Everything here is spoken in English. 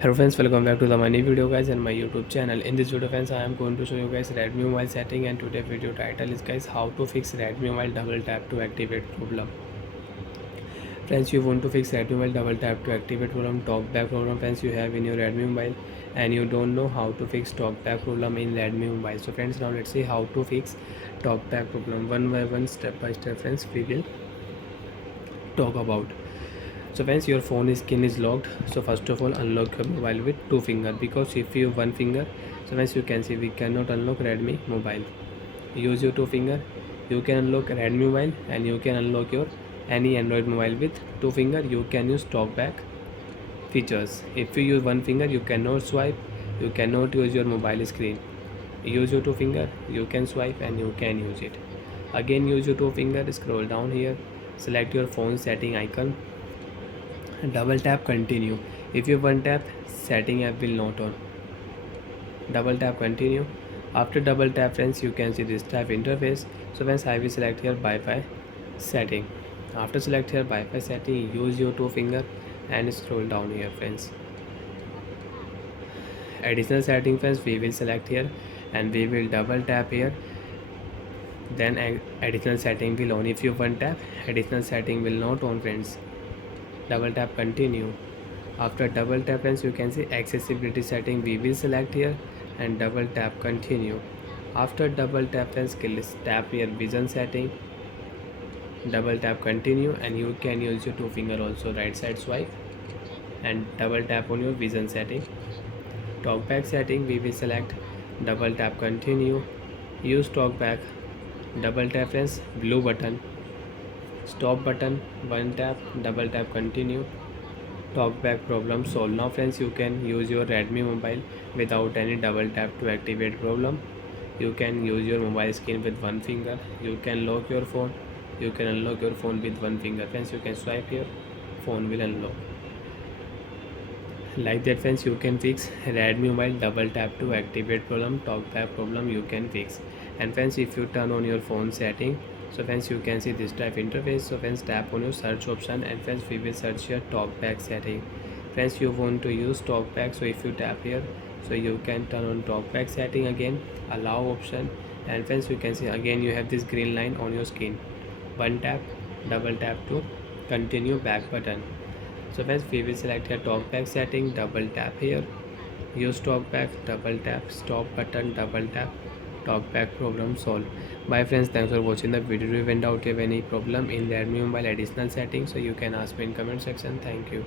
Hello friends, welcome back to the my new video guys and my YouTube channel. In this video friends, I am going to show you guys Redmi mobile setting, and today video title is guys how to fix Redmi mobile double tap to activate problem. Friends, you want to fix Redmi mobile double tap to activate problem, talkback problem friends you have in your Redmi mobile, and you don't know how to fix talkback problem in Redmi mobile. So friends, now let's see how to fix talkback problem one by one, step by step friends we will talk about. So once your phone screen is locked, so first of all unlock your mobile with two finger, because if you one finger, so once you can see we cannot unlock Redmi mobile. Use your two finger, you can unlock Redmi mobile, and you can unlock your any Android mobile with two finger. You can use talkback features. If you use one finger, you cannot swipe, you cannot use your mobile screen. Use your two finger, you can swipe and you can use it. Again use your two finger, scroll down here, select your phone setting icon, double tap continue. If you one tap, setting app will not on. Double tap continue. After double tap friends, you can see this type interface. So once I will select here Wi-Fi setting. After select here Wi-Fi setting, use your two finger and scroll down here friends. Additional setting friends we will select here, and we will double tap here, then additional setting will on. If you one tap, additional setting will not on friends. Double tap continue. After double tap friends, you can see accessibility setting we will select here, and double tap continue. After double tap friends, tap here vision setting, double tap continue, and you can use your two finger also, right side swipe and double tap on your vision setting. Talkback setting we will select, double tap continue. Use talkback, double tap friends, blue button, stop button, one tap, double tap continue. Talkback problem solved. Now friends, you can use your Redmi mobile without any double tap to activate problem. You can use your mobile screen with one finger. You can lock your phone, you can unlock your phone with one finger friends. You can swipe here, phone will unlock. Like that friends, you can fix Redmi mobile double tap to activate problem, talkback problem you can fix. And friends, if you turn on your phone setting, so friends you can see this type interface. So friends, tap on your search option, and friends we will search here talkback setting. Friends, you want to use talkback, so if you tap here, so you can turn on talkback setting again, allow option, and friends you can see again you have this green line on your screen. One tap, double tap to continue, back button. So friends, we will select here talkback setting, double tap here, use talkback, double tap, stop button, double tap, talkback problem solved. Bye friends, thanks for watching the video. If you went out, you have any problem in Redmi mobile additional settings, so you can ask me in comment section. Thank you.